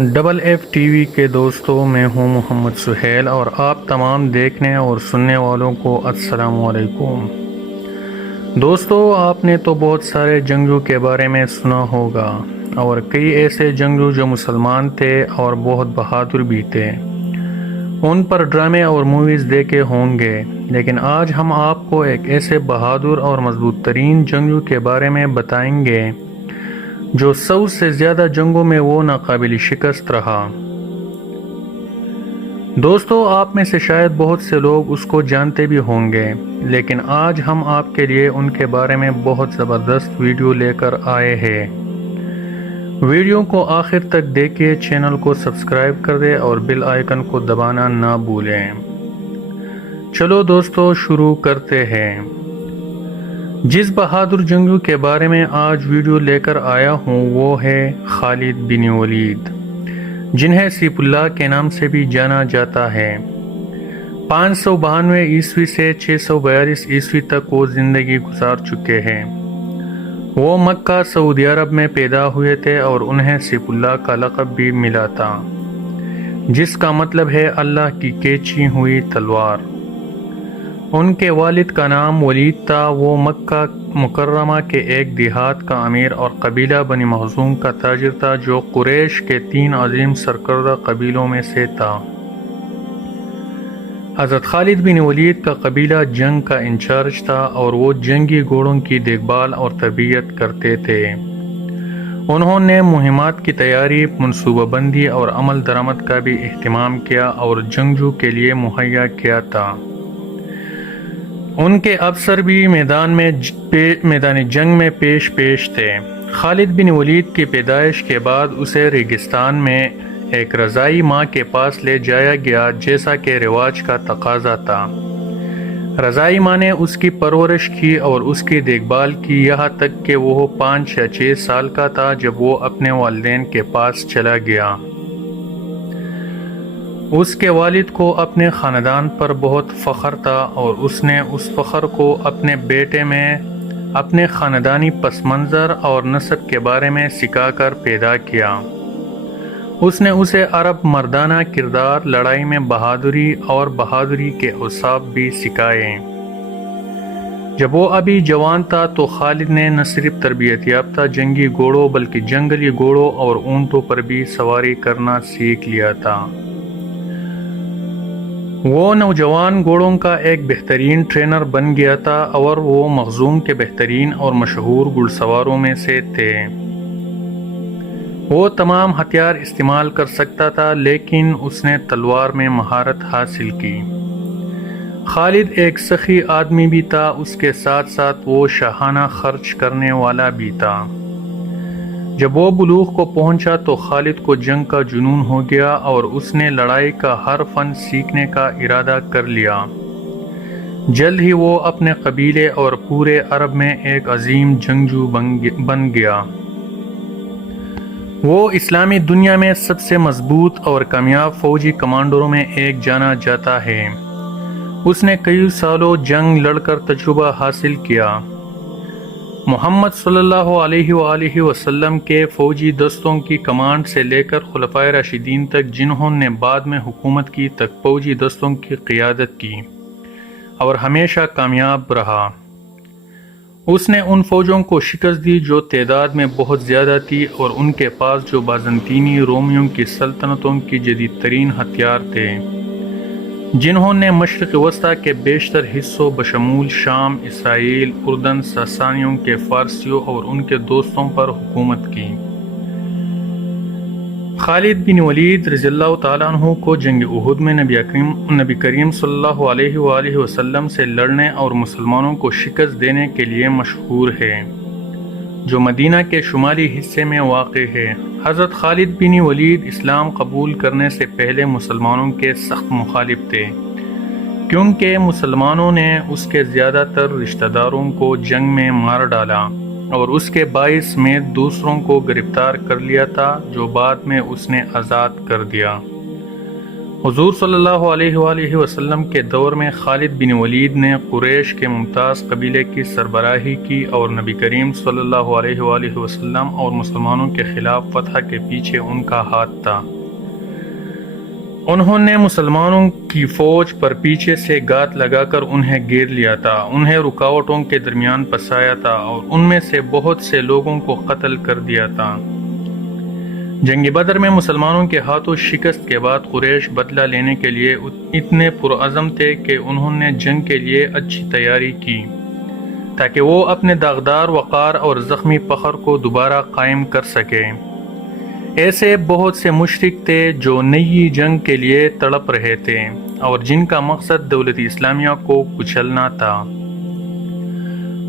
Double F T V کے دوستوں، میں ہوں محمد سہیل اور آپ تمام دیکھنے اور سننے والوں کو السلام علیکم۔ دوستو، آپ نے تو بہت سارے جنگجو کے بارے میں سنا ہوگا اور کئی ایسے جنگجو جو مسلمان تھے اور بہت بہادر بھی تھے۔ ان پر ڈرامے اور موویز دیکھے ہوں گے، لیکن آج ہم آپ کو ایک ایسے بہادر اور مضبوط ترین جنگجو کے بارے میں بتائیں گے جو 100 سے زیادہ جنگوں میں وہ ناقابل شکست رہا۔ دوستو، آپ میں سے شاید بہت سے لوگ اس کو جانتے بھی ہوں گے، لیکن آج ہم آپ کے لیے ان کے بارے میں بہت زبردست ویڈیو لے کر آئے ہیں۔ ویڈیو کو آخر تک دیکھیے، چینل کو سبسکرائب کر دیں اور بیل آئیکن کو دبانا نہ بھولیں۔ چلو دوستو، شروع کرتے ہیں۔ جس بہادر جنگجو کے بارے میں آج ویڈیو لے کر آیا ہوں وہ ہے خالد بن ولید، جنہیں سیف اللہ کے نام سے بھی جانا جاتا ہے۔ 592 عیسوی سے 642 عیسوی تک وہ زندگی گزار چکے ہیں۔ وہ مکہ سعودی عرب میں پیدا ہوئے تھے اور انہیں سیف اللہ کا لقب بھی ملا تھا، جس کا مطلب ہے اللہ کی کھینچی ہوئی تلوار۔ ان کے والد کا نام ولید تھا۔ وہ مکہ مکرمہ کے ایک دیہات کا امیر اور قبیلہ بنی مخزوم کا تاجر تھا، جو قریش کے 3 عظیم سرکردہ قبیلوں میں سے تھا۔ حضرت خالد بن ولید کا قبیلہ جنگ کا انچارج تھا اور وہ جنگی گھوڑوں کی دیکھ بھال اور تربیت کرتے تھے۔ انہوں نے مہمات کی تیاری، منصوبہ بندی اور عمل درآمد کا بھی اہتمام کیا اور جنگجو کے لیے مہیا کیا تھا۔ ان کے افسر بھی میدان جنگ میں پیش تھے۔ خالد بن ولید کی پیدائش کے بعد اسے ریگستان میں ایک رضاعی ماں کے پاس لے جایا گیا، جیسا کہ رواج کا تقاضا تھا۔ رضاعی ماں نے اس کی پرورش کی اور اس کی دیکھ بھال کی، یہاں تک کہ وہ 5 یا 6 سال کا تھا جب وہ اپنے والدین کے پاس چلا گیا۔ اس کے والد کو اپنے خاندان پر بہت فخر تھا اور اس نے اس فخر کو اپنے بیٹے میں اپنے خاندانی پس منظر اور نسب کے بارے میں سکھا کر پیدا کیا۔ اس نے اسے عرب مردانہ کردار، لڑائی میں بہادری اور بہادری کے اوصاف بھی سکھائے۔ جب وہ ابھی جوان تھا تو خالد نے نہ صرف تربیت یافتہ جنگی گھوڑوں بلکہ جنگلی گھوڑوں اور اونٹوں پر بھی سواری کرنا سیکھ لیا تھا۔ وہ نوجوان گھوڑوں کا ایک بہترین ٹرینر بن گیا تھا اور وہ مخزوم کے بہترین اور مشہور گھڑ سواروں میں سے تھے۔ وہ تمام ہتھیار استعمال کر سکتا تھا، لیکن اس نے تلوار میں مہارت حاصل کی۔ خالد ایک سخی آدمی بھی تھا، اس کے ساتھ ساتھ وہ شاہانہ خرچ کرنے والا بھی تھا۔ جب وہ بلوغ کو پہنچا تو خالد کو جنگ کا جنون ہو گیا اور اس نے لڑائی کا ہر فن سیکھنے کا ارادہ کر لیا۔ جلد ہی وہ اپنے قبیلے اور پورے عرب میں ایک عظیم جنگجو بن گیا۔ وہ اسلامی دنیا میں سب سے مضبوط اور کامیاب فوجی کمانڈروں میں ایک جانا جاتا ہے۔ اس نے کئی سالوں جنگ لڑ کر تجربہ حاصل کیا۔ محمد صلی اللہ علیہ وآلہ وسلم کے فوجی دستوں کی کمانڈ سے لے کر خلفائے راشدین تک، جنہوں نے بعد میں حکومت کی، تک فوجی دستوں کی قیادت کی اور ہمیشہ کامیاب رہا۔ اس نے ان فوجوں کو شکست دی جو تعداد میں بہت زیادہ تھی اور ان کے پاس جو بازنطینی رومیوں کی سلطنتوں کی جدید ترین ہتھیار تھے، جنہوں نے مشرق وسطیٰ کے بیشتر حصوں بشمول شام، اسرائیل، اردن، ساسانیوں کے فارسیوں اور ان کے دوستوں پر حکومت کی۔ خالد بن ولید رضی اللہ تعالیٰ عنہ کو جنگ احد میں نبی کریم صلی اللہ علیہ وآلہ وسلم سے لڑنے اور مسلمانوں کو شکست دینے کے لیے مشہور ہے، جو مدینہ کے شمالی حصے میں واقع ہے۔ حضرت خالد بن ولید اسلام قبول کرنے سے پہلے مسلمانوں کے سخت مخالف تھے، کیونکہ مسلمانوں نے اس کے زیادہ تر رشتہ داروں کو جنگ میں مار ڈالا اور اس کے باعث سمیت دوسروں کو گرفتار کر لیا تھا، جو بعد میں اس نے آزاد کر دیا۔ حضور صلی اللہ علیہ وآلہ وسلم کے دور میں خالد بن ولید نے قریش کے ممتاز قبیلے کی سربراہی کی اور نبی کریم صلی اللہ علیہ وآلہ وسلم اور مسلمانوں کے خلاف فتح کے پیچھے ان کا ہاتھ تھا۔ انہوں نے مسلمانوں کی فوج پر پیچھے سے گات لگا کر انہیں گھیر لیا تھا، انہیں رکاوٹوں کے درمیان پھنسایا تھا اور ان میں سے بہت سے لوگوں کو قتل کر دیا تھا۔ جنگ بدر میں مسلمانوں کے ہاتھوں شکست کے بعد قریش بدلہ لینے کے لیے اتنے پرعزم تھے کہ انہوں نے جنگ کے لیے اچھی تیاری کی تاکہ وہ اپنے داغدار وقار اور زخمی فخر کو دوبارہ قائم کر سکیں۔ ایسے بہت سے مشرک تھے جو نئی جنگ کے لیے تڑپ رہے تھے اور جن کا مقصد دولت اسلامیہ کو کچلنا تھا۔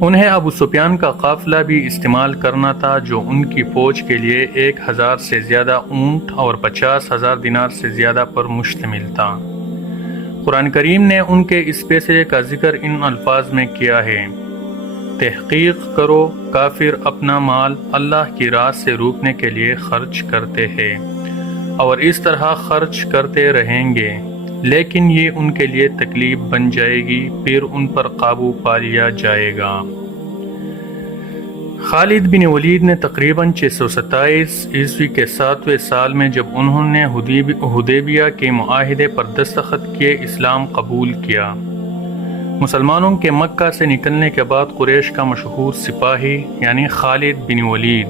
انہیں ابو سفیان کا قافلہ بھی استعمال کرنا تھا جو ان کی فوج کے لیے 1000 سے زیادہ اونٹ اور 50,000 دینار سے زیادہ پر مشتمل تھا۔ قرآن کریم نے ان کے اس فیصلے کا ذکر ان الفاظ میں کیا ہے: تحقیق کرو کافر اپنا مال اللہ کی راہ سے روکنے کے لیے خرچ کرتے ہیں اور اس طرح خرچ کرتے رہیں گے، لیکن یہ ان کے لیے تکلیف بن جائے گی، پھر ان پر قابو پا لیا جائے گا۔ خالد بن ولید نے تقریباً 627 عیسوی کے 7ویں سال میں جب انہوں نے حدیبیہ کے معاہدے پر دستخط کیے اسلام قبول کیا۔ مسلمانوں کے مکہ سے نکلنے کے بعد قریش کا مشہور سپاہی یعنی خالد بن ولید،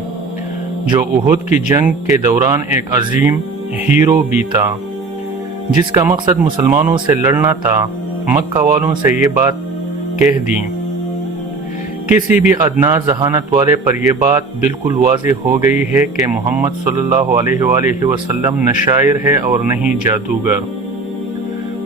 جو احد کی جنگ کے دوران ایک عظیم ہیرو بھی تھا جس کا مقصد مسلمانوں سے لڑنا تھا، مکہ والوں سے یہ بات کہہ دی۔ کسی بھی ادنا ذہانت والے پر یہ بات بالکل واضح ہو گئی ہے کہ محمد صلی اللہ علیہ وآلہ وسلم نہ شاعر ہے اور نہ ہی جادوگر۔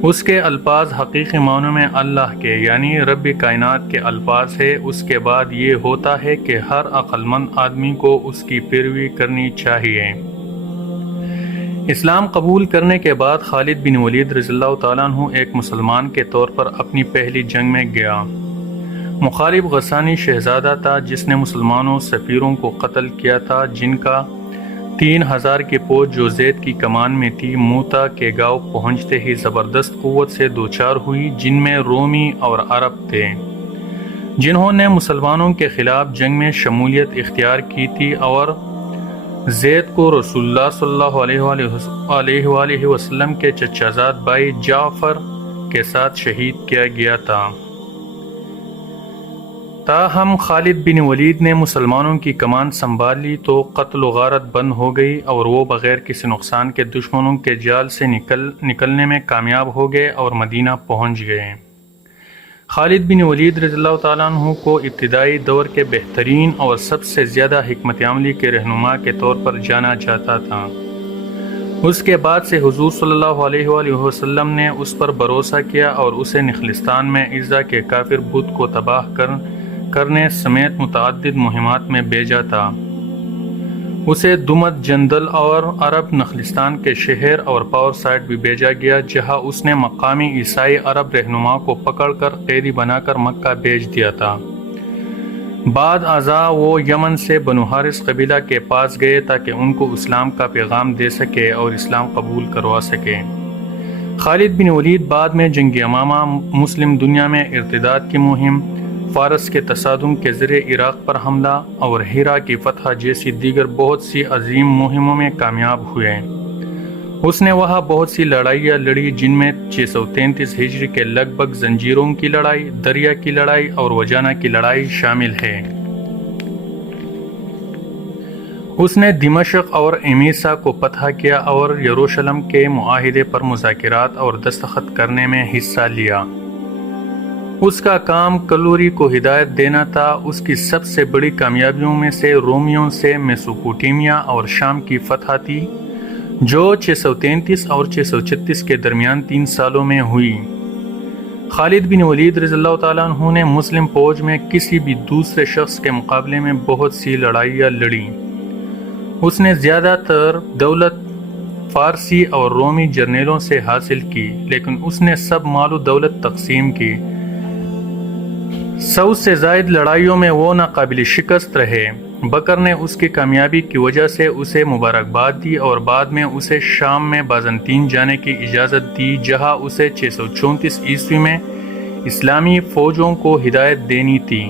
اس کے الفاظ حقیقی معنوں میں اللہ کے یعنی رب کائنات کے الفاظ ہے۔ اس کے بعد یہ ہوتا ہے کہ ہر عقل مند آدمی کو اس کی پیروی کرنی چاہیے۔ اسلام قبول کرنے کے بعد خالد بن ولید رضی اللہ تعالیٰ عنہ ایک مسلمان کے طور پر اپنی پہلی جنگ میں گیا۔ مخالف غسانی شہزادہ تھا جس نے مسلمانوں سفیروں کو قتل کیا تھا، جن کا 3000 کی فوج جو زید کی کمان میں تھی موتا کے گاؤں پہنچتے ہی زبردست قوت سے دوچار ہوئی، جن میں رومی اور عرب تھے جنہوں نے مسلمانوں کے خلاف جنگ میں شمولیت اختیار کی تھی، اور زید کو رسول اللہ صلی اللہ علیہ وآلہ وسلم کے چچا زاد بھائی جعفر کے ساتھ شہید کیا گیا تھا۔ تاہم خالد بن ولید نے مسلمانوں کی کمان سنبھال لی تو قتل و غارت بند ہو گئی اور وہ بغیر کسی نقصان کے دشمنوں کے جال سے نکلنے میں کامیاب ہو گئے اور مدینہ پہنچ گئے۔ خالد بن ولید رضی اللہ تعالیٰ عنہ کو ابتدائی دور کے بہترین اور سب سے زیادہ حکمت عملی کے رہنما کے طور پر جانا جاتا تھا۔ اس کے بعد سے حضور صلی اللہ علیہ وآلہ وسلم نے اس پر بھروسہ کیا اور اسے نخلستان میں عزا کے کافر بت کو تباہ کرنے سمیت متعدد مہمات میں بھیجا تھا۔ اسے دمت جندل اور عرب نخلستان کے شہر اور پاور سائٹ بھی بھیجا گیا، جہاں اس نے مقامی عیسائی عرب رہنما کو پکڑ کر قیدی بنا کر مکہ بھیج دیا تھا۔ بعد ازاں وہ یمن سے بنو حارث قبیلہ کے پاس گئے تاکہ ان کو اسلام کا پیغام دے سکے اور اسلام قبول کروا سکے۔ خالد بن ولید بعد میں جنگ یمامہ، مسلم دنیا میں ارتداد کی مہم، فارس کے تصادم کے ذریعے عراق پر حملہ اور ہیرا کی فتح جیسی دیگر بہت سی عظیم مہموں میں کامیاب ہوئے۔ اس نے وہاں بہت سی لڑائیاں لڑی، جن میں 633 ہجری کے لگ بھگ زنجیروں کی لڑائی، دریا کی لڑائی اور وجانہ کی لڑائی شامل ہے۔ اس نے دمشق اور ایمیسا کو فتح کیا اور یروشلم کے معاہدے پر مذاکرات اور دستخط کرنے میں حصہ لیا۔ اس کا کام کلوری کو ہدایت دینا تھا۔ اس کی سب سے بڑی کامیابیوں میں سے رومیوں سے میسوپوٹیمیا اور شام کی فتح تھی، جو 633 اور 636 کے درمیان 3 سالوں میں ہوئی۔ خالد بن ولید رضی اللہ تعالیٰ عنہ نے مسلم فوج میں کسی بھی دوسرے شخص کے مقابلے میں بہت سی لڑائیاں لڑیں۔ اس نے زیادہ تر دولت فارسی اور رومی جرنیلوں سے حاصل کی، لیکن اس نے سب مال و دولت تقسیم کی۔ 100 سے زائد لڑائیوں میں وہ ناقابل شکست رہے۔ بکر نے اس کی کامیابی کی وجہ سے اسے مبارکباد دی اور بعد میں اسے شام میں بازنطین جانے کی اجازت دی، جہاں اسے 634 عیسوی میں اسلامی فوجوں کو ہدایت دینی تھی۔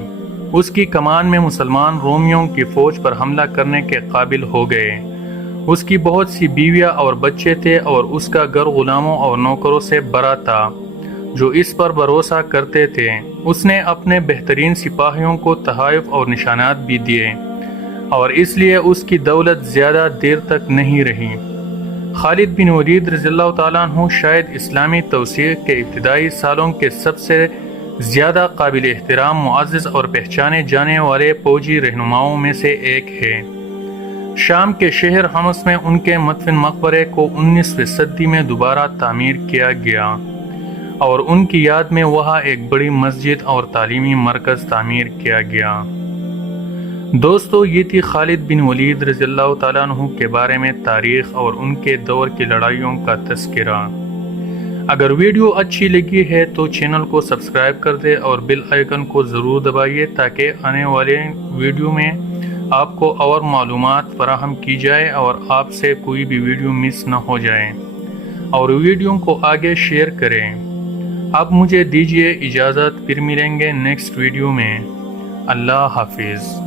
اس کی کمان میں مسلمان رومیوں کی فوج پر حملہ کرنے کے قابل ہو گئے۔ اس کی بہت سی بیویاں اور بچے تھے اور اس کا گھر غلاموں اور نوکروں سے بھرا تھا جو اس پر بھروسہ کرتے تھے۔ اس نے اپنے بہترین سپاہیوں کو تحائف اور نشانات بھی دیے اور اس لیے اس کی دولت زیادہ دیر تک نہیں رہی۔ خالد بن ولید رضی اللہ تعالیٰ عنہ شاید اسلامی توسیع کے ابتدائی سالوں کے سب سے زیادہ قابل احترام، معزز اور پہچانے جانے والے فوجی رہنماؤں میں سے ایک ہے۔ شام کے شہر حمص میں ان کے مدفن مقبرے کو 19ویں صدی میں دوبارہ تعمیر کیا گیا اور ان کی یاد میں وہاں ایک بڑی مسجد اور تعلیمی مرکز تعمیر کیا گیا۔ دوستو، یہ تھی خالد بن ولید رضی اللہ تعالیٰ عنہ کے بارے میں تاریخ اور ان کے دور کی لڑائیوں کا تذکرہ۔ اگر ویڈیو اچھی لگی ہے تو چینل کو سبسکرائب کر دیں اور بیل آئیکن کو ضرور دبائیے تاکہ آنے والے ویڈیو میں آپ کو اور معلومات فراہم کی جائے اور آپ سے کوئی بھی ویڈیو مس نہ ہو جائے، اور ویڈیو کو آگے شیئر کریں۔ اب مجھے دیجیے اجازت، پھر ملیں گے نیکسٹ ویڈیو میں۔ اللہ حافظ۔